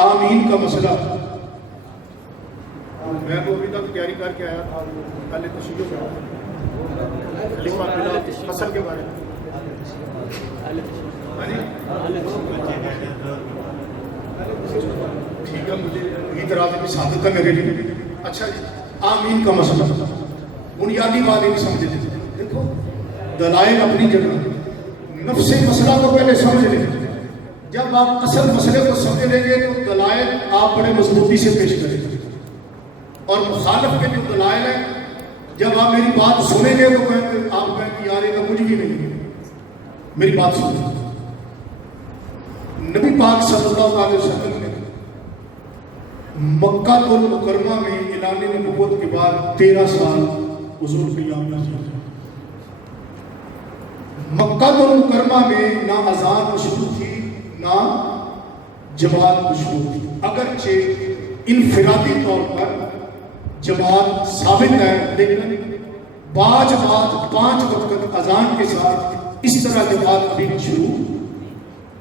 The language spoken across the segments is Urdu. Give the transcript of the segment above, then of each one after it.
آمین کا مسئلہ میں وہ ابھی تک تیاری کر کے آیا تھا پہلے تشریح فصل کے بارے میں ٹھیک ہے، مجھے اعتراض کی ثابت ہے میرے لیے. اچھا جی، آمین کا مسئلہ بنیادی بات ایک سمجھ لیں. دیکھو دلائل اپنی جگہ، نفس مسئلہ کو پہلے سمجھ لیں. جب آپ اصل مسئلے کو سمجھ لیں گے تو دلائل آپ بڑے مضبوطی سے پیش کریں گے، اور مخالف کے جو دلائل ہیں جب آپ میری بات سنیں گے تو آپ کہیں کہ یار یہ تو کچھ بھی نہیں ہے. میری بات سنیں. نبی پاک صلی اللہ علیہ وسلم نے مکہ المکرمہ میں اعلان نبوت کے بعد 13 سال حضور قیام نازل. مکہ المکرمہ میں نہ اذان مشروع تھی نہ جماعت مشروع تھی، اگرچہ انفرادی طور پر جماعت ثابت ہے، لیکن بعض بات 5 وقت اذان کے ساتھ اس طرح جماعت ابھی شروع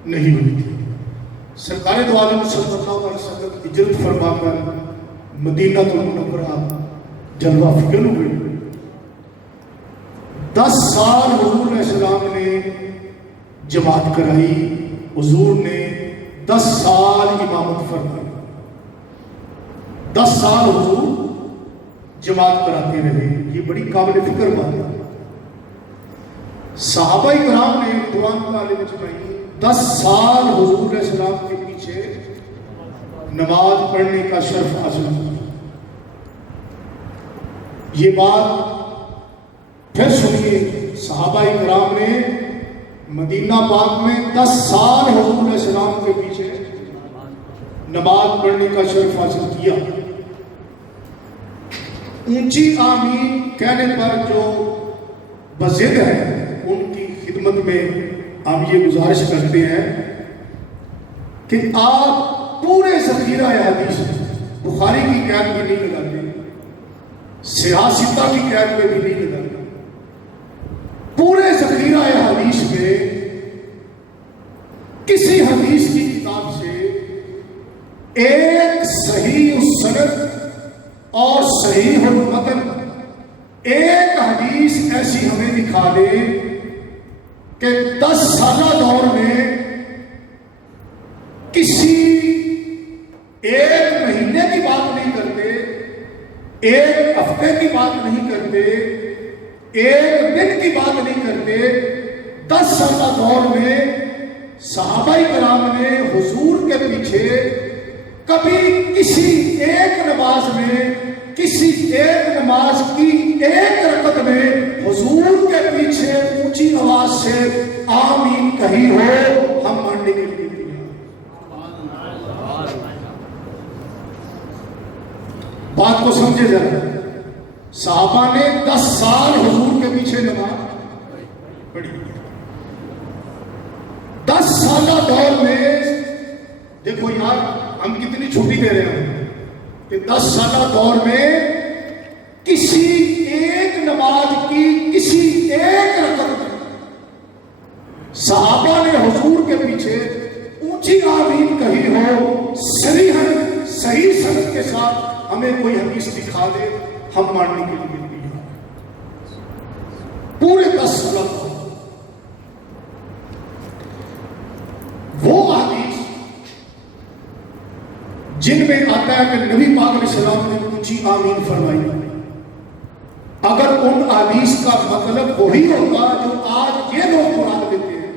نہیں ہوئی تھی. سرکار دو عالم صلی اللہ علیہ وسلم ہجرت فرما کر مدینہ المنورہ جلوہ افکن ہوئے. 10 سال حضور علیہ السلام نے جماعت کرائی. حضور نے 10 سال امامت فرمائی. 10 سال حضور جماعت کراتے رہے. یہ بڑی قابل فکر بات ہے. صحابہ کرام نے قرآن علیہ مجمعین 10 سال حضور علیہ السلام کے پیچھے نماز پڑھنے کا شرف حاصل کیا. یہ بات پھر سنیے، صحابہ کرام نے مدینہ پاک میں 10 سال حضور علیہ السلام کے پیچھے نماز پڑھنے کا شرف حاصل کیا. اونچی آمین کہنے پر جو بضد ہے ان کی خدمت میں ہم یہ گزارش کرتے ہیں کہ آپ پورے ذخیرہ حدیث بخاری کی قید میں نہیں لگاتے، سیاستہ کی قید میں بھی نہیں لگاتے. پورے ذخیرہ حدیث میں کسی حدیث کی کتاب سے ایک صحیح السند اور صحیح المتن ایک حدیث ایسی ہمیں دکھا دے کہ 10 سالہ دور میں کسی ایک مہینے کی بات نہیں کرتے، ایک ہفتے کی بات نہیں کرتے، ایک دن کی بات نہیں کرتے. 10 سالہ دور میں صحابہ کرام نے حضور کے پیچھے کبھی کسی ایک نماز میں، کسی ایک نماز کی ایک رکعت میں حضور کے پیچھے اونچی آواز سے آمین کہی ہو. ہم ماننے کے لیے بات کو سمجھے ذرا. صحابہ نے 10 سال حضور کے پیچھے نماز پڑھی. 10 سالہ دور میں دیکھو یار ہم کتنی چھٹی دے رہے ہیں کہ 10 سالہ دور میں کسی ایک نماز کی کسی ایک رکعت صحابہ نے حضور کے پیچھے اونچی آمین کہی ہو. صحیح سند کے ساتھ ہمیں کوئی حدیث دکھا دے، ہم ماننے کے لیے تیار. پورے 10 سال وہ حدیث جن میں آتا ہے کہ نبی پاک علیہ السلام نے اونچی آمین فرمائی، اگر ان حدیث کا مطلب وہی ہوگا جو آج یہ لوگ مراد لیتے ہیں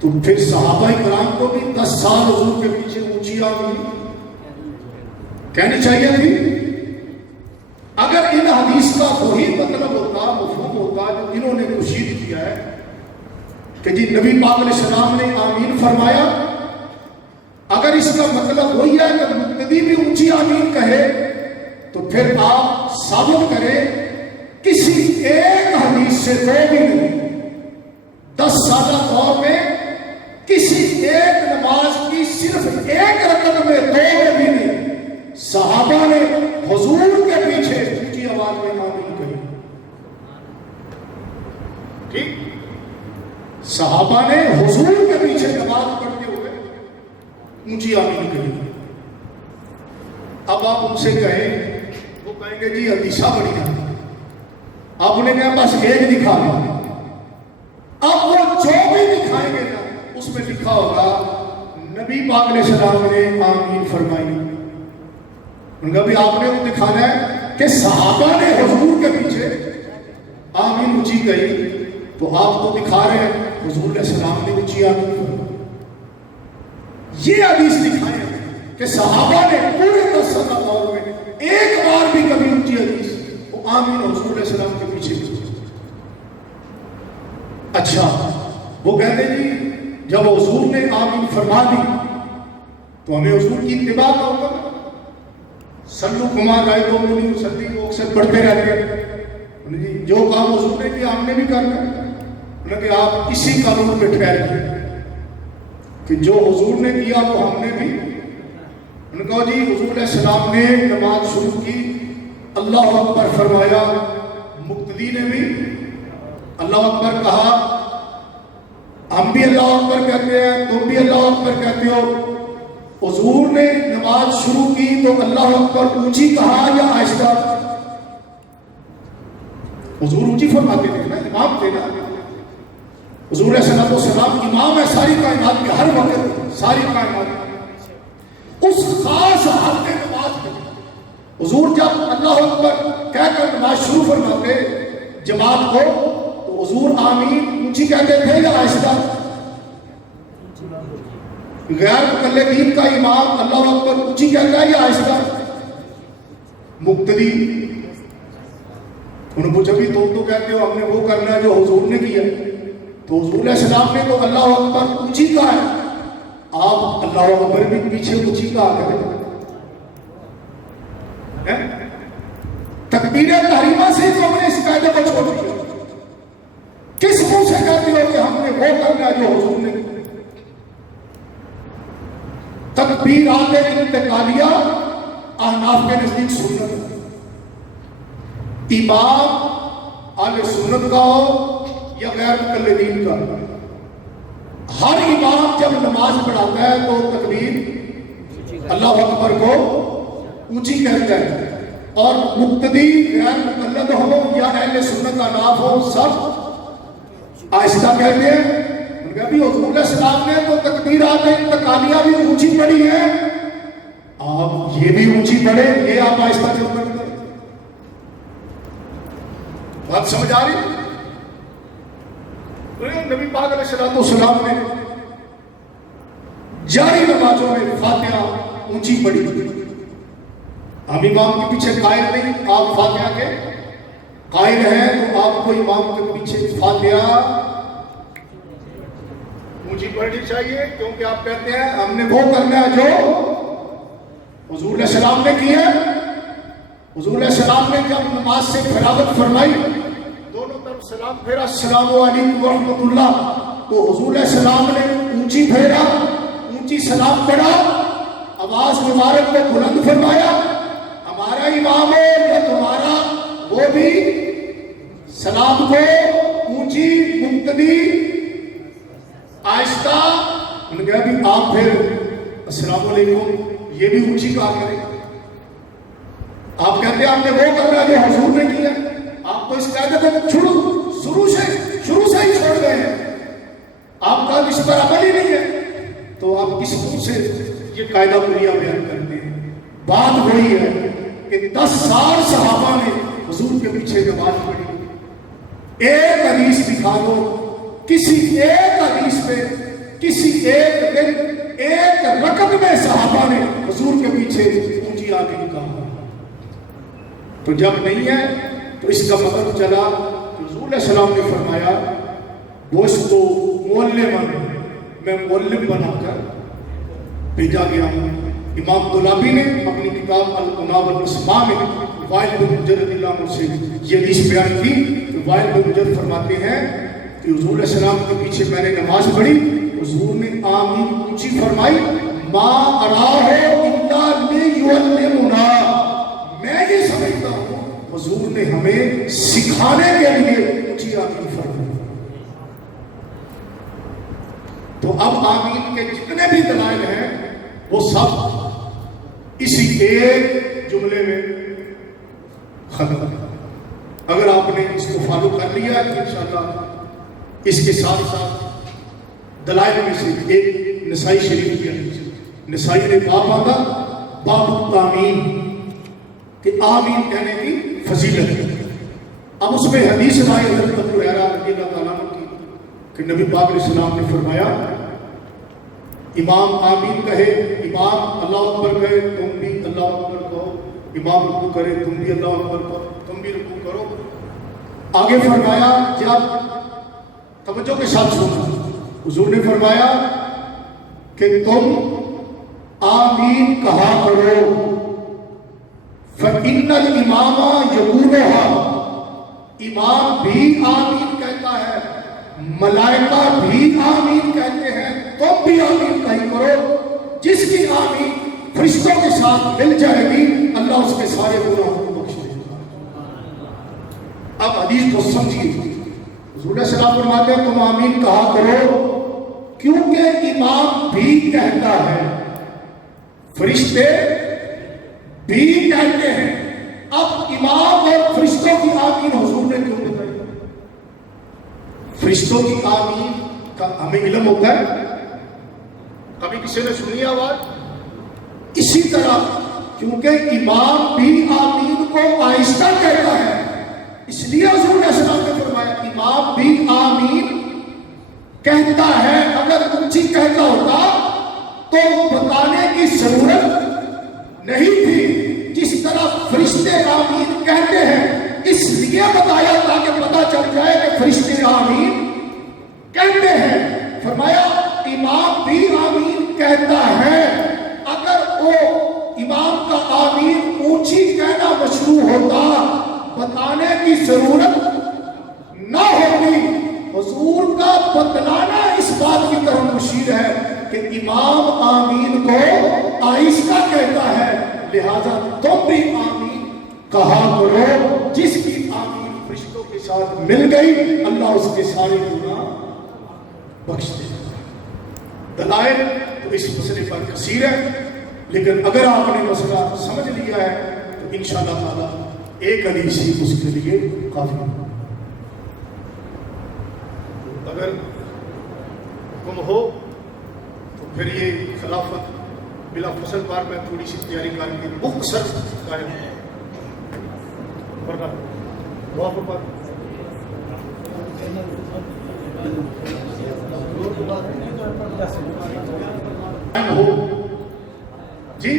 تو پھر صحابہ کرام کو بھی 10 سال حضور کے پیچھے اونچی آمین کہنی چاہیے تھی. اگر ان حدیث کا وہی مطلب ہوتا، مفہوم ہوتا جو انہوں نے کشید کیا ہے کہ جی نبی پاک علیہ السلام نے آمین فرمایا، اگر اس کا مطلب وہی ہے کہ مقتدی بھی اونچی آمین کہے تو پھر آپ ثابت کریں کسی ایک حدیث سے دو بھی نہیں. 10 سالہ دور میں کسی ایک نماز کی صرف ایک رکعت میں 2 میں بھی نہیں صحابہ نے حضور کے پیچھے اونچی آواز میں آمین کہی. ٹھیک، صحابہ نے حضور کے پیچھے نماز پڑھتے ہوئے اونچی آمین کہیں. اب آپ ان سے کہیں، وہ کہیں گے جی حدیثہ بڑی ہے. آپ انہیں کہیں بس ایک دکھا دیں. اب وہ جو بھی دکھائیں گے نا اس میں لکھا ہوگا نبی پاک علیہ السلام نے آمین فرمائی. ان کا بھی آپ نے وہ دکھانا ہے کہ صحابہ نے حضور کے پیچھے آمین اونچی کہی، تو آپ تو دکھا رہے ہیں حضور علیہ السلام نے اونچی آمین فرمائی. یہ حدیث دکھائیں کہ صحابہ نے پورے 10 سال دور میں ایک بار بھی کبھی اونچی حدیث وہ آمین حضور علیہ السلام کے پیچھے. اچھا وہ کہتے جی جب حضور نے آمین فرما دی تو ہمیں حضور کی اتباع کا ہوگا. سلو کمار رائے تو مجھے سلوی وہ اکثر پڑھتے رہتے ہیں جی جو کام حضور نے کیا ہم نے بھی کرنا ہے. انہوں نے کہ آپ اسی قانون پہ ٹھہرے کہ جو حضور نے کیا وہ ہم نے بھی. انہوں نے کہا جی حضور علیہ السلام نے نماز شروع کی، اللہ اکبر فرمایا، مقتدی نے بھی اللہ اکبر کہا، ہم بھی اللہ اکبر کہتے ہیں، تم بھی اللہ اکبر کہتے ہو. حضور نے نماز شروع کی تو اللہ اکبر اونچی کہا یا آہستہ؟ حضور اونچی فرماتے تھے نا، امام تھے نا. حضور علیہ السلام امام ہے ساری کائنات کے، ہر وقت ساری کائنات. اس خاص حالت نماز میں حضور جب اللہ اکبر کہہ کر نماز شروع فرماتے جماعت کو تو حضور آمین اونچی کہتے تھے یا آہستہ؟ غیر مقلدین کا امام اللہ اکبر اونچی کہتا ہے یا آہستہ؟ مقتدی انہوں نے پوچھا بھی تم تو کہتے ہو ہم نے وہ کرنا ہے جو حضور نے کیا. تو حضور علیہ السلام نے تو اللہ اکبر اونچی کہا ہے، آپ اللہ اکبر بھی پیچھے اونچی کہا کریں. تکبیر تحریمہ سے تو ہم نے اس قاعدے کو چھوڑ دیا. کس منہ سے کہتے ہو کہ ہم نے وہ کرنا ہے جو حضور نے کیا؟ تکبیرات انتقالیہ احناف کے نزدیک سنت، امام اہل سنت کا ہو یا غیر مقلدین کا، ہر امام جب نماز پڑھاتا ہے تو تکبیر اللہ اکبر کو اونچی کہتا ہے، اور مقتدی غیر مقلد ہو یا اہل سنت احناف ہو سب آہستہ کہتے ہیں. ابھی حضور علیہ السلام نے تو تکبیرات انتقالیہ بھی اونچی پڑھی ہے، آپ یہ بھی اونچی پڑھے، یہ آپ آہستہ کیوں کرتے ہیں؟ بات سمجھ آ رہی؟ نبی پاک علیہ السلام نے جاری نمازوں میں فاتحہ اونچی پڑھی. ہم امام کے پیچھے قائل نہیں، آپ فاتحہ کے قائل ہیں تو آپ کو امام کے پیچھے فاتحہ اونچی پڑھنی چاہیے، کیونکہ آپ کہتے ہیں ہم نے وہ کرنا ہے جو حضور علیہ السلام نے کیا. حضور علیہ السلام نے جب نماز سے فراغت فرمائی دونوں طرف سلام پھیرا، السلام علیکم ورحمۃ اللہ، تو حضور علیہ السلام نے اونچی پھیرا، اونچی سلام پڑھا، آواز مبارک کو بلند فرمایا. ہمارا امام ہے یا تمہارا، وہ بھی سلام کو اونچی مقتدی آہستہ. انہوں نے کہا بھی آپ پھر السلام علیکم یہ بھی اونچی کہا کریں. آپ کہتے ہیں آپ نے وہ کرنا جو حضور نے کیا، آپ تو اس قاعدے کو شروع سے ہی چھوڑ گئے ہیں، آپ کا اس پر عمل ہی نہیں ہے، تو آپ کس منہ سے یہ قاعدہ کلیہ بیان کرتے ہیں؟ بات وہی ہے کہ 10 سال صحابہ نے حضور کے پیچھے نماز پڑھی. ایک حدیث دکھا دو، کسی ایک حدیث پہ کسی ایک دن ایک رکعت میں صحابہ نے حضور کے پیچھے اونچی آمین کہا. تو جب نہیں ہے تو اس کا مطلب چلا کہ حضور علیہ السلام نے فرمایا دوستو معلماً، میں معلم بنا کر بھیجا گیا ہوں. امام طلابی نے اپنی کتاب القناع والاسماء میں وائل بن حجر رضی اللہ عنہ سے یہ حدیث بیان کی کہ وائل بن حجر فرماتے ہیں کہ حضور علیہ السلام کے پیچھے میں نے نماز پڑھی، حضور نے آمین اونچی فرمائی، ما اراہ الا لیعلمنا، میں یہ سمجھتا ہوں حضور نے ہمیں سکھانے کے لیے اونچی آمین فرمائی. تو اب آمین کے جتنے بھی دلائل ہیں وہ سب اسی ایک جملے میں ختم. اگر آپ نے اس کو فالو کر لیا ہے تو انشاءاللہ اس کے ساتھ ساتھ دلائل میں سے ایک نسائی شریف کی حدیث ہے. نسائی نے باب آتا باب التامین کہ آمین کہنے کی فضیلت ہے. اب اس میں حدیث آئی حضرت ابو ہریرہ رضی اللہ تعالیٰ عنہ کی کہ نبی پاک علیہ السلام نے فرمایا امام آمین کہے، امام اللہ اکبر کہے تم بھی اللہ اکبر کہو، امام رکوع کرے تم بھی اللہ اکبر کہو، تم بھی رکوع کرو. آگے فرمایا جب توجہ کے ساتھ سننا، حضور نے فرمایا کہ تم آمین کہا کرو فَإِنَّ الْإِمَامَ يَقُولُهَا، امام بھی آمین کہتا ہے، ملائکہ بھی آمین کہتے ہیں، تم بھی آمین کہی کرو. جس کی آمین فرشتوں کے ساتھ مل جائے گی اللہ اس کے سارے گناہوں کو بخش دے گا. اب حدیث کو سمجھیے. حضور علیہ السلام فرماتے ہیں تم آمین کہا کرو کیونکہ امام بھی کہتا ہے، فرشتے بھی کہتے ہیں. اب امام اور فرشتوں کی آمین حضور نے کیوں بتائی؟ فرشتوں کی آمین کا ہمیں علم ہوتا ہے، کبھی کسی نے سنی آواز؟ اسی طرح کیونکہ امام بھی آمین کو آہستہ کہتا ہے اس لیے حضور علیہ السلام نے فرمایا امام بھی آمین کہتا ہے. اگر اونچی کہتا ہوتا تو بتانے کی ضرورت نہیں تھی. جس طرح فرشتے آمین کہتے ہیں اس لیے بتایا تاکہ پتہ چل جائے کہ فرشتے آمین کہتے ہیں. فرمایا امام بھی آمین کہتا ہے. اگر وہ امام کا آمین اونچی کہنا مشروع ہوتا بتانے کی ضرورت نہ ہوتی. حضور کا بتلانا اس بات کی طرف مشیر ہے کہ امام آمین کو آہستہ کہتا ہے، لہذا تم بھی آمین کہا کرو. جس کی آمین فرشتوں کے ساتھ مل گئی اللہ اس کے سارے گناہ بخش دے گا. دلائل تو اس مسئلے پر کثیر ہے، لیکن اگر آپ نے مسئلہ سمجھ لیا ہے تو انشاءاللہ تعالیٰ ایک حدیث ہی اس کے لیے کافی ہے. اگر گم ہو تو پھر یہ خلافت بلا فصل بار میں تھوڑی سی تیاری کر کے مختصر قائم ورنہ دعا پر ہو جی